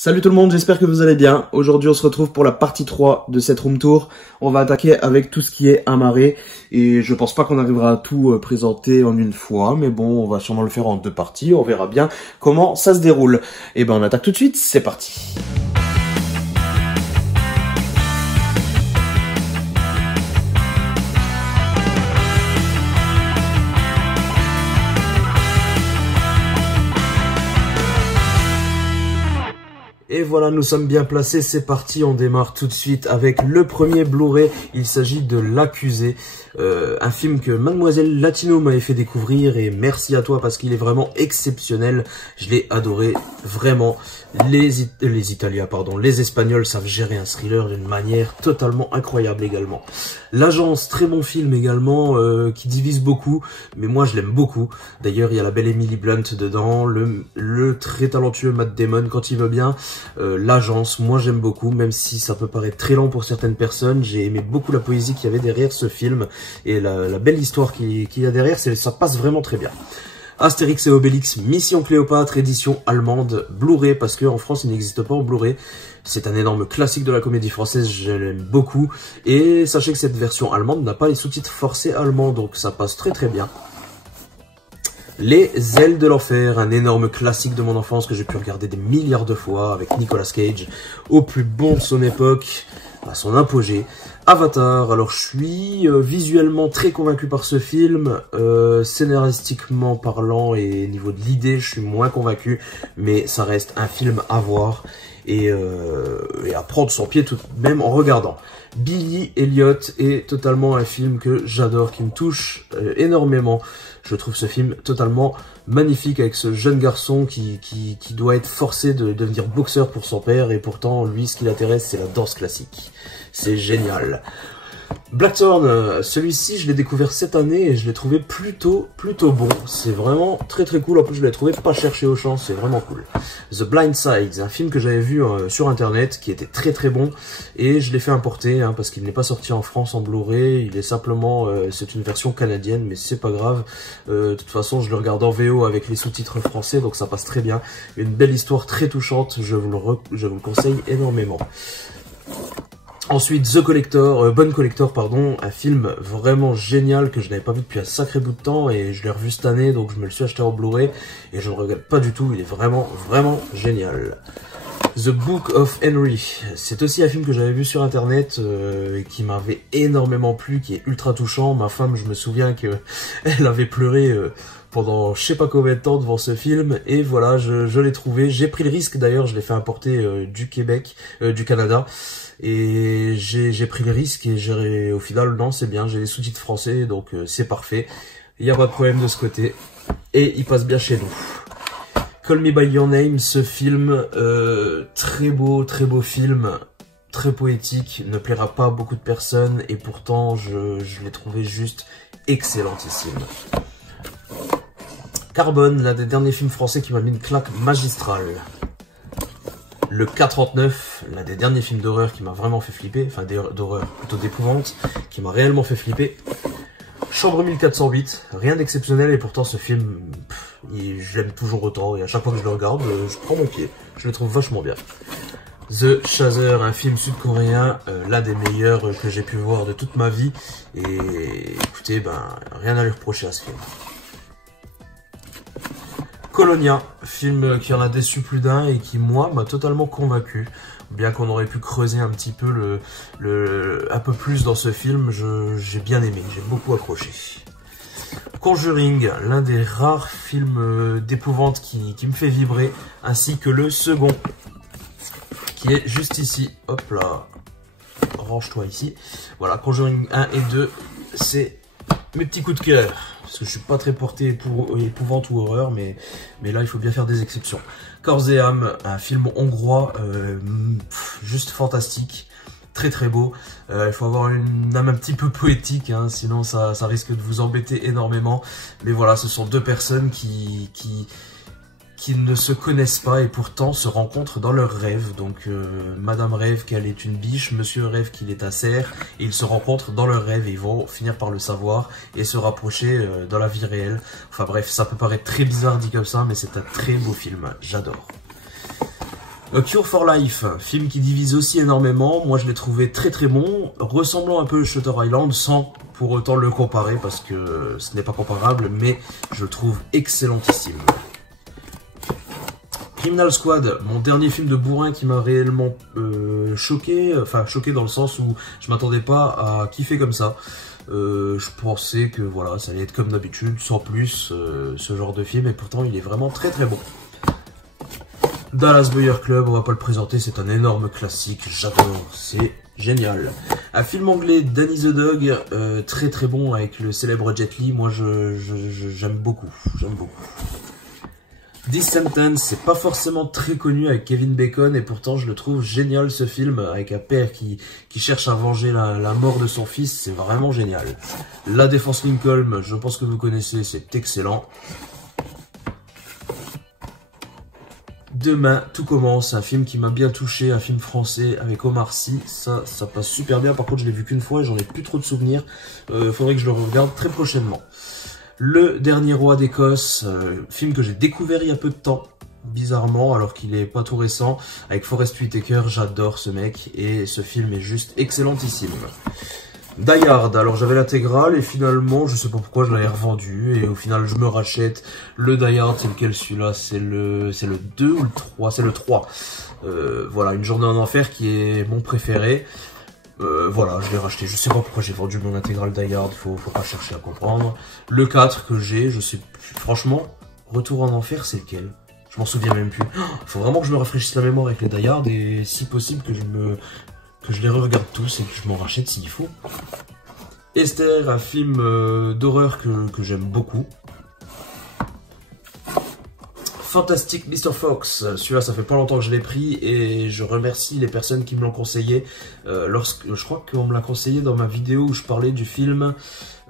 Salut tout le monde, j'espère que vous allez bien. Aujourd'hui on se retrouve pour la partie 3 de cette room tour. On va attaquer avec tout ce qui est amarré. Et je pense pas qu'on arrivera à tout présenter en une fois. Mais bon, on va sûrement le faire en deux parties. On verra bien comment ça se déroule. Et ben on attaque tout de suite, c'est parti. Et voilà, nous sommes bien placés, c'est parti, on démarre tout de suite avec le premier Blu-ray. Il s'agit de L'Accusé, un film que Mademoiselle Latino m'avait fait découvrir et merci à toi parce qu'il est vraiment exceptionnel. Je l'ai adoré, vraiment. Les Espagnols savent gérer un thriller d'une manière totalement incroyable également. L'Agence, très bon film également, qui divise beaucoup, mais moi je l'aime beaucoup. D'ailleurs, il y a la belle Emily Blunt dedans, le très talentueux Matt Damon quand il veut bien. L'Agence, moi j'aime beaucoup, même si ça peut paraître très lent pour certaines personnes. J'ai aimé beaucoup la poésie qu'il y avait derrière ce film et la belle histoire qu'il y a derrière, ça passe vraiment très bien. Astérix et Obélix, Mission Cléopâtre, édition allemande, Blu-ray, parce qu'en France il n'existe pas en Blu-ray. C'est un énorme classique de la comédie française, je l'aime beaucoup. Et sachez que cette version allemande n'a pas les sous-titres forcés allemands, donc ça passe très très bien. Les Ailes de l'Enfer, un énorme classique de mon enfance que j'ai pu regarder des milliards de fois avec Nicolas Cage, au plus bon de son époque, à son apogée. Avatar, alors je suis visuellement très convaincu par ce film, scénaristiquement parlant et niveau de l'idée je suis moins convaincu, mais ça reste un film à voir et à prendre son pied tout de même en regardant. Billy Elliot est totalement un film que j'adore, qui me touche énormément. Je trouve ce film totalement magnifique avec ce jeune garçon qui doit être forcé de devenir boxeur pour son père et pourtant lui ce qui l'intéresse c'est la danse classique. C'est génial. Blackthorn, celui-ci je l'ai découvert cette année et je l'ai trouvé plutôt bon. C'est vraiment très très cool, en plus je l'ai trouvé pas cher chez Auchan, c'est vraiment cool. The Blind Sides, un film que j'avais vu sur internet qui était très très bon et je l'ai fait importer parce qu'il n'est pas sorti en France en Blu-ray, il est simplement, c'est une version canadienne mais c'est pas grave. De toute façon je le regarde en VO avec les sous-titres français donc ça passe très bien. Une belle histoire très touchante, je vous le conseille énormément. Ensuite, Bonne Collector, pardon, un film vraiment génial que je n'avais pas vu depuis un sacré bout de temps et je l'ai revu cette année donc je me le suis acheté en Blu-ray et je ne le regrette pas du tout, il est vraiment génial. The Book of Henry, c'est aussi un film que j'avais vu sur internet et qui m'avait énormément plu, qui est ultra touchant. Ma femme, je me souviens que elle avait pleuré pendant je sais pas combien de temps devant ce film et voilà, je l'ai trouvé. J'ai pris le risque d'ailleurs, je l'ai fait importer du Canada. Et j'ai pris le risque et au final, non, c'est bien, j'ai les sous-titres français, donc c'est parfait. Il n'y a pas de problème de ce côté. Et il passe bien chez nous. Call Me By Your Name, ce film, très beau film, très poétique, ne plaira pas à beaucoup de personnes, et pourtant, je l'ai trouvé juste excellentissime. Carbone, l'un des derniers films français qui m'a mis une claque magistrale. Le K39, l'un des derniers films d'horreur qui m'a vraiment fait flipper, enfin d'horreur, plutôt d'épouvante, qui m'a réellement fait flipper. Chambre 1408, rien d'exceptionnel et pourtant ce film, je l'aime toujours autant et à chaque fois que je le regarde, je prends mon pied, je le trouve vachement bien. The Chaser, un film sud-coréen, l'un des meilleurs que j'ai pu voir de toute ma vie et écoutez, rien à lui reprocher à ce film. Colonia, film qui en a déçu plus d'un et qui, moi, m'a totalement convaincu. Bien qu'on aurait pu creuser un petit peu un peu plus dans ce film, j'ai bien aimé, j'ai beaucoup accroché. Conjuring, l'un des rares films d'épouvante qui me fait vibrer, ainsi que le second, qui est juste ici. Hop là, range-toi ici. Voilà, Conjuring 1 et 2, c'est mes petits coups de cœur. Parce que je suis pas très porté pour épouvante ou horreur, mais là il faut bien faire des exceptions. Corps et âme, un film hongrois, juste fantastique, très très beau. Il faut avoir une âme un petit peu poétique, sinon ça risque de vous embêter énormément. Mais voilà, ce sont deux personnes qui ne se connaissent pas et pourtant se rencontrent dans leurs rêves. Donc Madame rêve qu'elle est une biche, Monsieur rêve qu'il est un cerf, et ils se rencontrent dans leurs rêves et ils vont finir par le savoir et se rapprocher dans la vie réelle. Enfin bref, ça peut paraître très bizarre dit comme ça, mais c'est un très beau film, j'adore. A Cure for Life, film qui divise aussi énormément. Moi, je l'ai trouvé très très bon, ressemblant un peu à Shutter Island, sans pour autant le comparer, parce que ce n'est pas comparable, mais je le trouve excellentissime. Criminal Squad, mon dernier film de bourrin qui m'a réellement choqué, enfin choqué dans le sens où je m'attendais pas à kiffer comme ça. Je pensais que voilà, ça allait être comme d'habitude, sans plus, ce genre de film, et pourtant il est vraiment très très bon. Dallas Buyer Club, on va pas le présenter, c'est un énorme classique, j'adore, c'est génial. Un film anglais, Danny the Dog, très très bon avec le célèbre Jet Li, moi j'aime beaucoup, This Sentence, c'est pas forcément très connu avec Kevin Bacon et pourtant je le trouve génial ce film avec un père qui cherche à venger la mort de son fils, c'est vraiment génial. La Défense Lincoln, je pense que vous connaissez, c'est excellent. Demain, tout commence, un film qui m'a bien touché, un film français avec Omar Sy, ça passe super bien, par contre je l'ai vu qu'une fois et j'en ai plus trop de souvenirs, faudrait que je le regarde très prochainement. Le Dernier Roi d'Écosse, film que j'ai découvert il y a peu de temps, bizarrement, alors qu'il est pas tout récent, avec Forest Whitaker, j'adore ce mec, et ce film est juste excellentissime. Die Hard, alors j'avais l'intégrale et finalement, je sais pas pourquoi je l'avais revendu et au final je me rachète le Die Hard, c'est lequel celui-là? C'est le 2 ou le 3? C'est le 3. Voilà, Une journée en enfer qui est mon préféré. Voilà, je l'ai racheté, je sais pas pourquoi j'ai vendu mon intégrale Die Hard, faut pas chercher à comprendre. Le 4 que j'ai, je sais plus, franchement, Retour en enfer c'est lequel? Je m'en souviens même plus. Faut vraiment que je me rafraîchisse la mémoire avec les Die Hard et si possible que je les re-regarde tous et que je m'en rachète s'il faut. Esther, un film d'horreur que j'aime beaucoup. Fantastic Mr. Fox, celui-là ça fait pas longtemps que je l'ai pris et je remercie les personnes qui me l'ont conseillé. Je crois qu'on me l'a conseillé dans ma vidéo où je parlais du film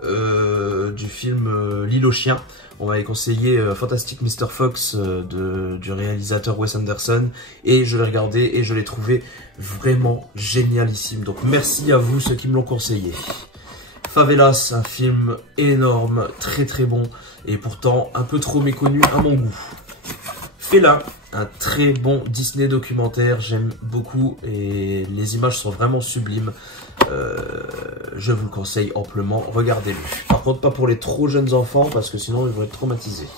L'île aux chiens. On m'avait conseillé Fantastic Mr. Fox du réalisateur Wes Anderson et je l'ai regardé et je l'ai trouvé vraiment génialissime. Donc merci à vous ceux qui me l'ont conseillé. Favelas, un film énorme, très très bon et pourtant un peu trop méconnu à mon goût. Fela, un très bon Disney documentaire, j'aime beaucoup et les images sont vraiment sublimes. Je vous le conseille amplement, regardez-le. Par contre, pas pour les trop jeunes enfants parce que sinon ils vont être traumatisés.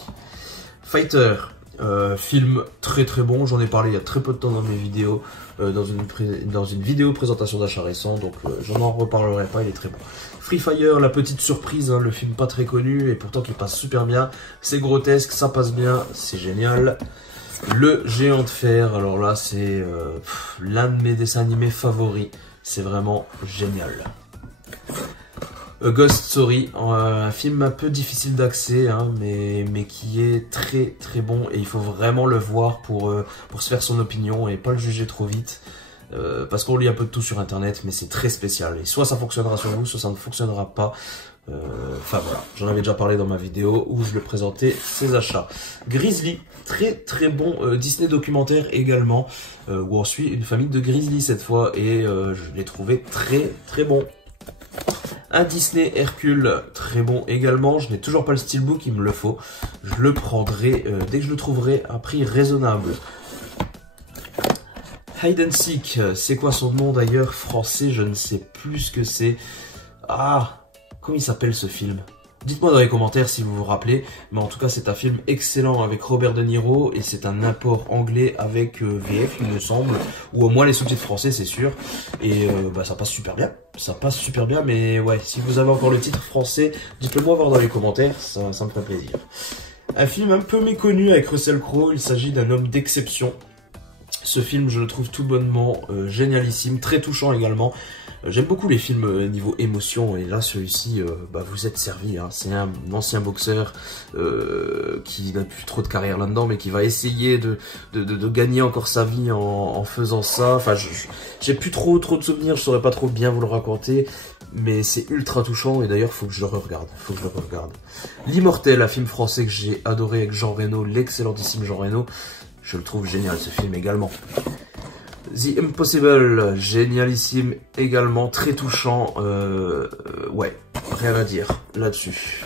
Fighter, film très très bon, j'en ai parlé il y a très peu de temps dans mes vidéos, dans une vidéo présentation d'achat récent, donc j'en en reparlerai pas, il est très bon. Free Fire, la petite surprise, hein, le film pas très connu et pourtant qui passe super bien, c'est grotesque, ça passe bien, c'est génial. Le Géant de Fer, alors là c'est l'un de mes dessins animés favoris, c'est vraiment génial. A Ghost Story, un film un peu difficile d'accès, hein, mais qui est très très bon et il faut vraiment le voir pour se faire son opinion et pas le juger trop vite. Parce qu'on lit un peu de tout sur internet, mais c'est très spécial. Et soit ça fonctionnera sur vous, soit ça ne fonctionnera pas. Enfin voilà, j'en avais déjà parlé dans ma vidéo où je le présentais ses achats. Grizzly, très très bon Disney documentaire également, où on suit une famille de Grizzly cette fois et je l'ai trouvé très très bon. Un Disney Hercule, très bon également, je n'ai toujours pas le steelbook, il me le faut. Je le prendrai dès que je le trouverai à prix raisonnable. Hide and Seek, c'est quoi son nom d'ailleurs français, je ne sais plus ce que c'est. Ah, comment il s'appelle ce film? Dites-moi dans les commentaires si vous vous rappelez, mais en tout cas c'est un film excellent avec Robert De Niro et c'est un import anglais avec VF il me semble, ou au moins les sous-titres français c'est sûr, et ça passe super bien, mais ouais, si vous avez encore le titre français, dites-le moi voir dans les commentaires, ça me ferait plaisir. Un film un peu méconnu avec Russell Crowe, il s'agit d'un homme d'exception. Ce film, je le trouve tout bonnement génialissime, très touchant également. J'aime beaucoup les films niveau émotion et là celui-ci, vous êtes servi. Hein. C'est un ancien boxeur qui n'a plus trop de carrière là-dedans, mais qui va essayer de gagner encore sa vie en faisant ça. Enfin, j'ai plus trop de souvenirs, je saurais pas trop bien vous le raconter, mais c'est ultra touchant et d'ailleurs faut que je le regarde. L'Immortel, un film français que j'ai adoré avec Jean Reno, l'excellentissime Jean Reno. Je le trouve génial ce film également. The Impossible, génialissime également, très touchant. Ouais, rien à dire là-dessus.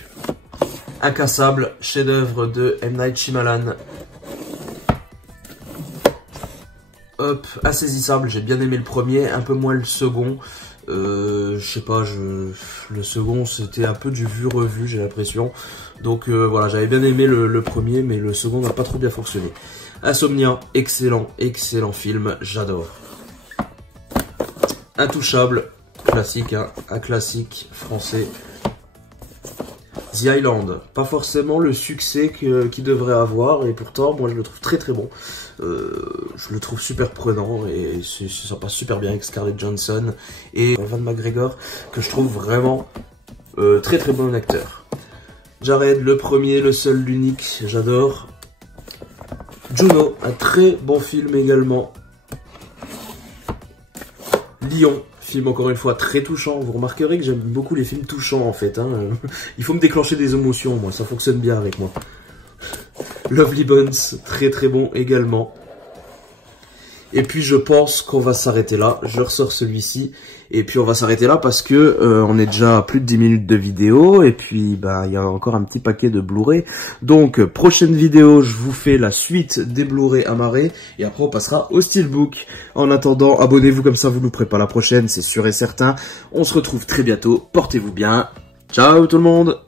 Incassable, chef-d'œuvre de M. Night Shyamalan. Hop, Insaisissable, j'ai bien aimé le premier, un peu moins le second. Je sais pas, le second c'était un peu du vu-revu, j'ai l'impression. Donc voilà, j'avais bien aimé le premier, mais le second n'a pas trop bien fonctionné. Insomnia, excellent, excellent film, j'adore. Intouchable, classique, hein, un classique français. The Island, pas forcément le succès qu'il devrait avoir, et pourtant moi je le trouve très très bon. Je le trouve super prenant et ça passe super bien avec Scarlett Johansson et Ewan McGregor, que je trouve vraiment très très bon acteur. Jared, le premier, le seul, l'unique, j'adore. Juno, un très bon film également. Lion, film encore une fois très touchant. Vous remarquerez que j'aime beaucoup les films touchants en fait. Hein. Il faut me déclencher des émotions, moi, ça fonctionne bien avec moi. Lovely Bones, très très bon également. Et puis je pense qu'on va s'arrêter là. Je ressors celui-ci. Et puis on va s'arrêter là parce que on est déjà à plus de 10 minutes de vidéo. Et puis bah il y a encore un petit paquet de Blu-ray. Donc prochaine vidéo, je vous fais la suite des Blu-ray amarrés. Et après on passera au Steelbook. En attendant, abonnez-vous comme ça vous ne louperez pas la prochaine, c'est sûr et certain. On se retrouve très bientôt. Portez-vous bien. Ciao tout le monde!